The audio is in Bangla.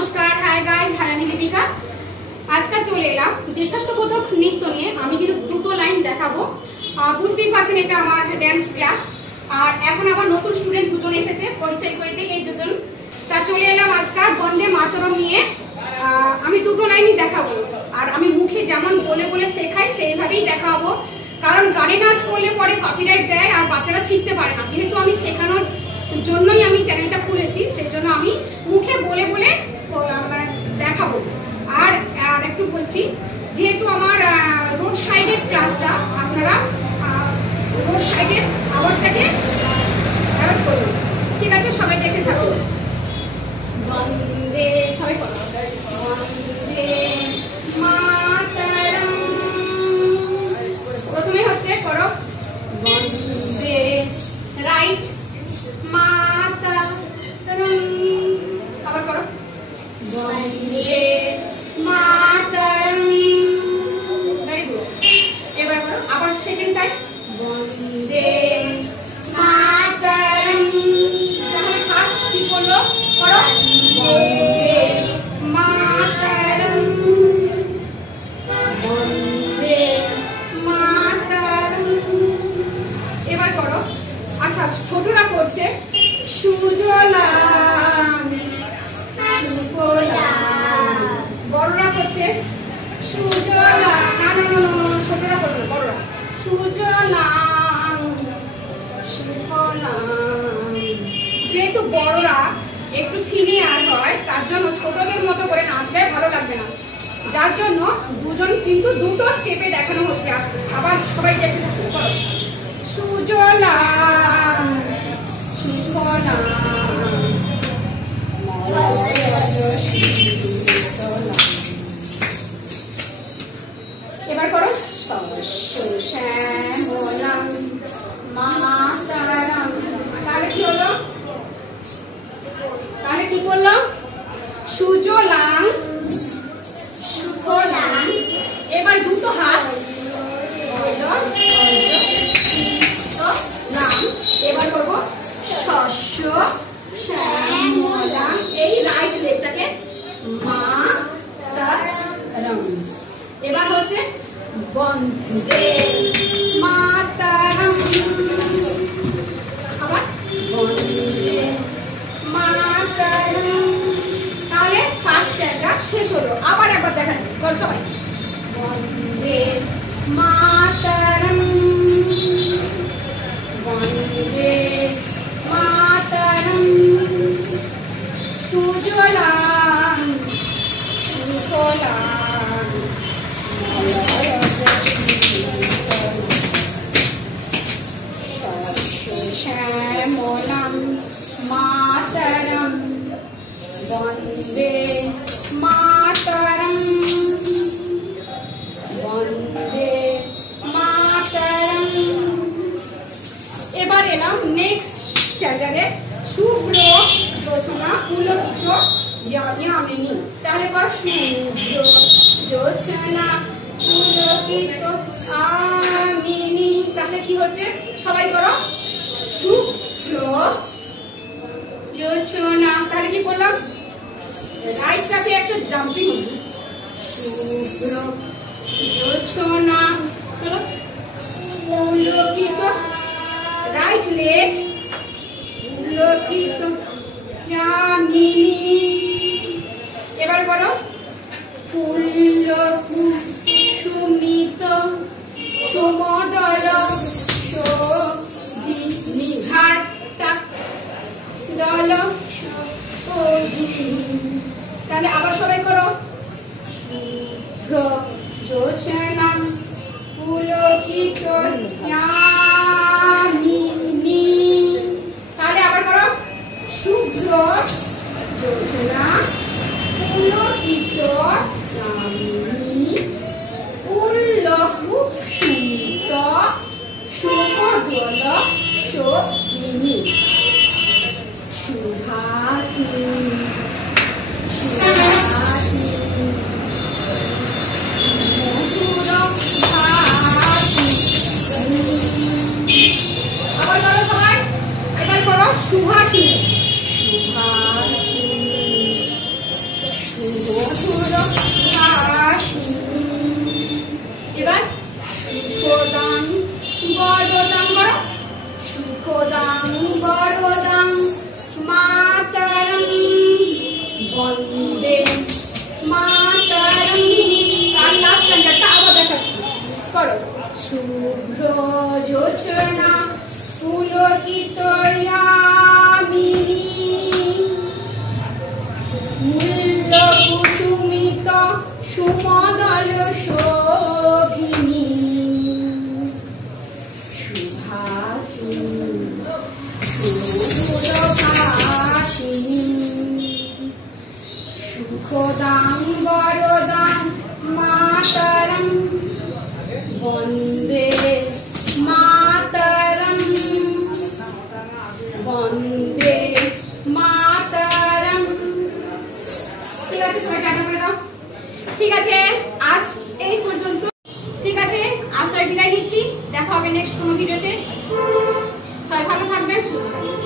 নমস্কার, হাই গাইস, হাই আমি লিপিকা। আজকে চলে এলাম দেশাত্মবোধক নৃত্য নিয়ে। আমি কিন্তু দুটো লাইন দেখাবো। বুঝতেই পারছেন এটা আমার ড্যান্স ক্লাস। আর এখন আবার নতুন স্টুডেন্ট দুজন এসেছে পরিচয় করে দিই, এই দুজন। তা চলে এলাম আজকে বন্দে মাতরম নিয়ে। আমি দুটো লাইনই দেখাবো, আর আমি মুখে যেমন বলে বলে শেখাই সেইভাবেই দেখাবো। কারণ গানে নাচ করলে পরে কপিরাইট দেয় আর বাচ্চারা শিখতে পারে না। যেহেতু আমি শেখানোর জন্যই আমি চ্যানেলটা খুলেছি, সেই জন্য আমি মুখে বলে বলে দেখাবো। আর আর একটু বলছি, যেহেতু আমার রোড সাইডের ক্লাসটা, আপনারা রোড সাইডের আওয়াজটাকে অ্যাভয়েড করুন, ঠিক আছে? সবাই দেখে থাকুন। বন্দে, সবাই করো বন্দে মাতরম। প্রথমে হচ্ছে করো বন্দে রাইট মাতরম, আবার করো বন্দে মাতরম। Very good. এবার করো আবার সেকেন্ড টাইম বন্দে মাতরম। তাহলে ফার্স্ট কি করলো, করো বন্দে মাতরম, বন্দে মাতরম। এবার করো, আচ্ছা ছোটরা করছে সুজলাম সুফলাম, বড়রা করছে সুজলাম। না না না, ছোটরা করবে, বড়রা সুজলাম সুফলাম। যেহেতু বড়রা একটু সিনিয়র হয়, তার জন্য ছোটদের মতো করে নাচলে ভালো লাগবে না, যার জন্য দুজন কিন্তু দুটো স্টেপে দেখানো হচ্ছে। আবার সবাই দেখতে থাকুন, করো সুজলাম সুফলাম। এবার করো শস্য শ্যামলাম মাতরম। তাহলে কি হলো, তাহলে কি করলো, সুজলাম সুফলাম। এবার দুটো হাত নাম। এবার করবো শস্য শ্যামলাম, এই রাইট লেগটাকে মাতরম। এবার হচ্ছে বন্দে মাতরম, আবার বন্দে মাতরম। তাহলে ফার্স্ট স্ট্যান্ডার্ড শেষ হলো। আবার একবার দেখাচ্ছি, বল সবাই বন্দে মাতরম, বন্দে মাতরম, সুজলাম সুফলাম, শস্য শ্যামলাম মাতরম, বন্দে মাতরম, বন্দে মাতরম। এবার এলাম নেক্সট স্ট্যান্ডার্ডে, শুভ্র জোছনা পুলকিত যামিনী। তাহলে কর শুভ্র জোছনা পুলকিত যামিনী। তাহলে কি হচ্ছে, সবাই করো শুভ্র জোছনা। তাহলে কি করলাম, রাইট সাথে একটা জাম্পিং হলো, শুভ্র জোছনা পুলকিত, রাইট লেগ পুলকিত যামিনী। এবার করো ফুল সুমিত সুমদল নিঘার দল। তাহলে আবার সবাই করো শুভ্র জোছনা পুলকিত যামিনী। তাহলে আবার করো শুভ্র জোছনা পুলকিত যামিনী, পুল্লক সুমিত সুমদল শোভিনী, সুভাষিনী সুভাষিনী মধুর ভাষিনী। আবার করো সবাই, এবার করো সুভাষিনী সুভাষিনী বরদাং করো, সুখদাং বরদাং মাতরম বন্দে মাতরম। আর লাস্ট লাইনটা আবার দেখাচ্ছি, করো শুভ্র যোচনা পুলকিত ইয়ামিনী মূল্য কুসুমিত সুমদল শোভিনী সুভাসিনী সুখদাং বরদাং মাতরম বন্দে মাতরম বন্দে মাতরম। ঠিক আছে, সবাই টাটা করে দাও। ঠিক আছে, আজ এই পর্যন্ত। ঠিক আছে, আজ তাই বিদায় নিচ্ছি। দেখা হবে নেক্সট কোনো ভিডিওতে। সবাই ভালো থাকবেন, সুস্থ থাকবেন।